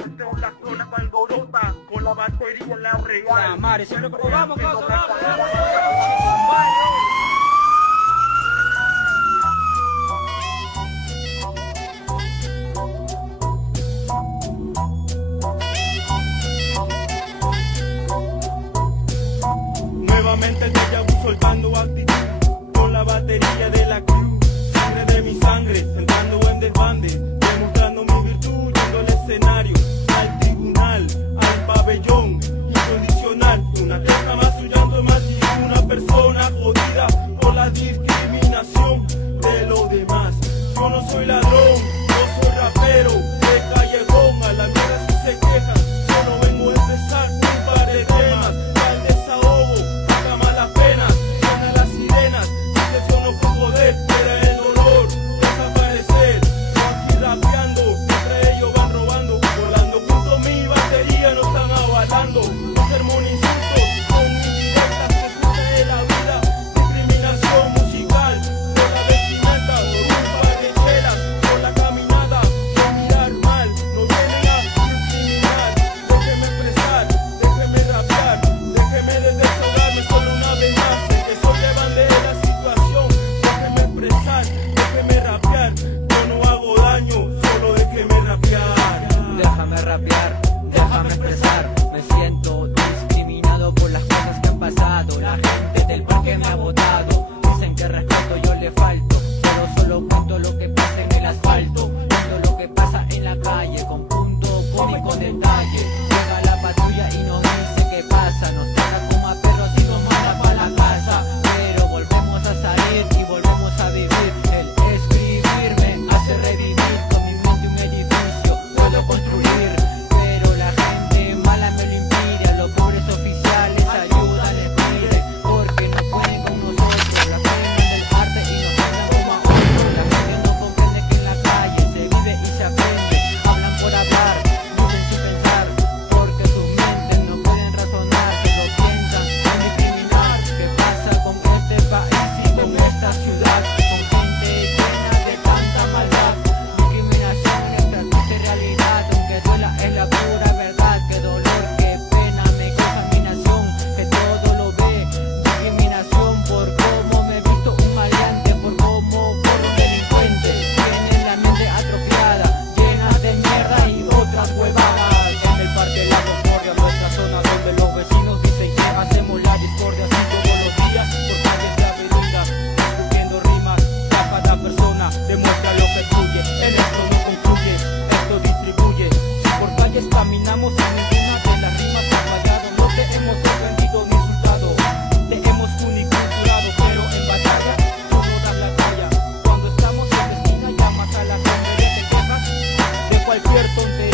Tengo la zona alborosa con la batería en la real. La madre, siempre vamos, vamos. Nuevamente el déjà vu soltando actitud con la batería de la cruz. Sangre de mi sangre, entrando en desbande, demostrando mi virtud, yendo al escenario, al tribunal, al pabellón incondicional. Una queja más, su llanto más y una persona jodida por la discriminación de los demás. Yo no soy ladrón, yo soy rapero de callejón. A la mierda si se quejan, yo no vengo a empezar un par de temas. Al desahogo, acaba la pena, suenan las sirenas, dice eso no fue joder, era el dolor, desaparecer. Yo aquí rapeando, entre ellos van robando, volando junto a mi batería no están avalando. Un sermón insulto, con indirectas que escucha de la vida, discriminación musical, por la vestimenta, por un par de chelas, por la caminada, por mirar mal, no vienen a discriminar. Déjeme expresar, déjeme rapear, déjeme desahogarme solo una vez más, que sobrevande la situación. Déjeme expresar, déjeme rapear, yo no hago daño, solo déjeme rapear. Déjame rapear, déjame expresar. Me siento discriminado por las cosas que han pasado. La gente del parque me ha votado. Dicen que respeto yo le falto, pero solo cuento lo que pasa en el asfalto. Cuento lo que pasa en la calle, con punto cómico detalle. Llega la patrulla y nos dice qué pasa. Nos trata como a perros y nos manda para la casa. Pero volvemos a salir y volvemos a vivir. El escribir me hace revivir. Con mi mente un edificio puedo construir, pero la gente mala me lo impide. A los pobres oficiales ayuda les pide, porque no pueden con nosotros. La frenan del arte y nos tratan como a otros. La gente no comprende que en la calle se vive y se aprende. Hablan por hablar, dicen sin pensar, porque sus mentes no pueden razonar. Solo piensan en discriminar. ¿Qué pasa con este país y con esta ciudad? Con gente llena de tanta maldad. Discriminación en nuestra triste realidad. Aunque duela es la pura verdad. Qué dolor, qué pena, me causa mi nación, que todo lo ve. Discriminación por cómo me he visto un maleante, por cómo corro un delincuente. Tienen la mente atrofiada, llena de mierda y otras huevadas. En el parque La Concordia, nuestra zona donde los vecinos dicen que hacemos la discordia así todos los días. Por calles de avenida, discutiendo rimas, ya cada persona demuestra lo que fluye. En esto no concluye, esto distribuye. Si por calles caminamos en ninguna de las rimas ha fallado. No te hemos ofendido ni insultado, te hemos uniculturado, pero en batalla tú no das la talla. Cuando estamos en la esquina llamas a la gente y te quejas de cualquier tontería.